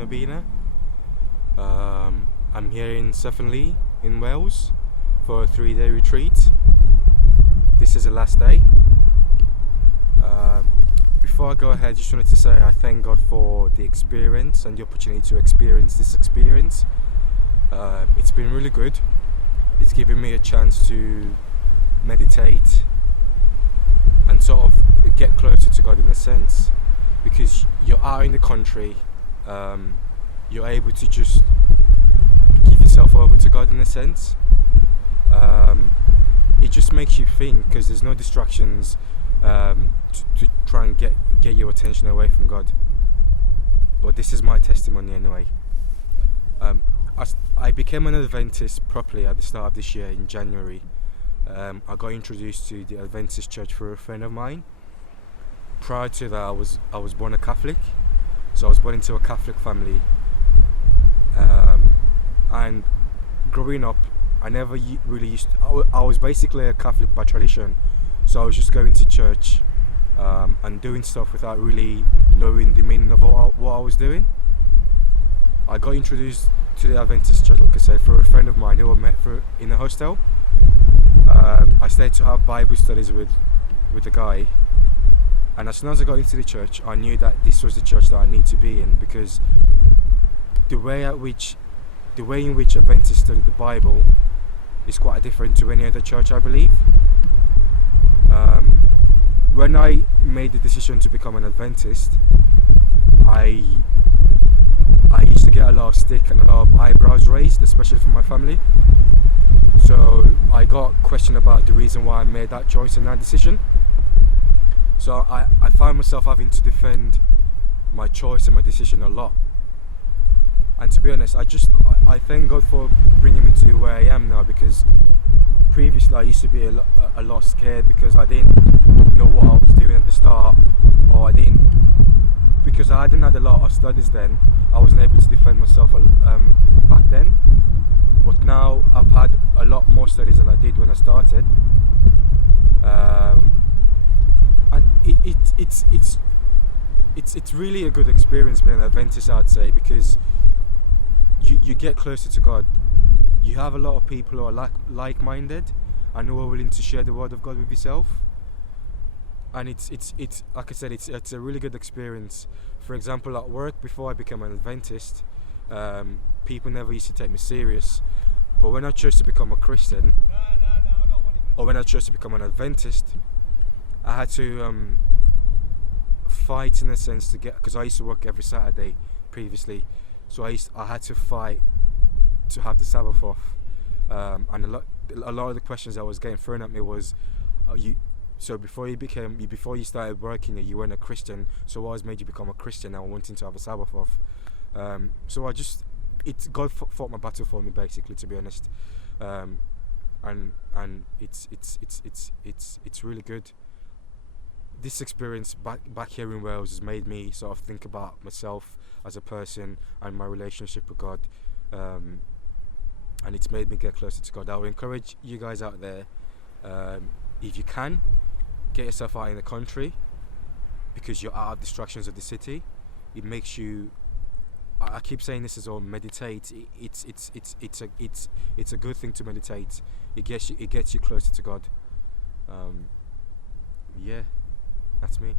Obinna. I'm here in Seftonleigh in Wales for a 3-day retreat. This is the last day. Before I go ahead, just wanted to say I thank God for the experience and the opportunity to experience this experience. It's been really good. It's given me a chance to meditate and sort of get closer to God in a sense, because you're out in the country, you're able to just give yourself over to God in a sense. It just makes you think, because there's no distractions to try and get your attention away from God. But this is my testimony anyway. I became an Adventist properly at the start of this year in January. I got introduced to the Adventist church through a friend of mine. Prior to that, I was born a Catholic, so I was born into a Catholic family. And growing up, I never really used. I was basically a Catholic by tradition, so I was just going to church and doing stuff without really knowing the meaning of what I was doing. I got introduced to the Adventist church, like I said, through a friend of mine who I met in a hostel. I stayed to have Bible studies with the guy, and as soon as I got into the church, I knew that this was the church that I need to be in, because the way in which Adventists study the Bible is quite different to any other church, I believe. When I made the decision to become an Adventist, I used to get a lot of stick and a lot of eyebrows raised, especially from my family. So I got questioned about the reason why I made that choice and that decision. So I found myself having to defend my choice and my decision a lot. And to be honest, I thank God for bringing me to where I am now, because previously I used to be a lot scared because I didn't know what I was doing at the start, or because I hadn't had a lot of studies then, I wasn't able to defend myself back then. But now I've had a lot more studies than I did when I started, and it's really a good experience being an Adventist, I'd say, because you get closer to God. You have a lot of people who are like-minded and who are willing to share the word of God with yourself. And it's like I said, it's a really good experience. For example, at work, before I became an Adventist, people never used to take me serious. But when I chose to become a Christian, or when I chose to become an Adventist, I had to fight in a sense to get, because I used to work every Saturday previously, so I had to fight to have the Sabbath off. And a lot of the questions I was getting thrown at me was, so before you started working, you weren't a Christian, so what has made you become a Christian now wanting to have a Sabbath off? So God fought my battle for me, basically, to be honest. And it's really good. This experience back here in Wales has made me sort of think about myself as a person and my relationship with God, and it's made me get closer to God. I would encourage you guys out there, if you can, get yourself out in the country, because you're out of distractions of the city. It makes you, I keep saying this as well, meditate. It's a good thing to meditate. It gets you closer to God. Yeah, that's me.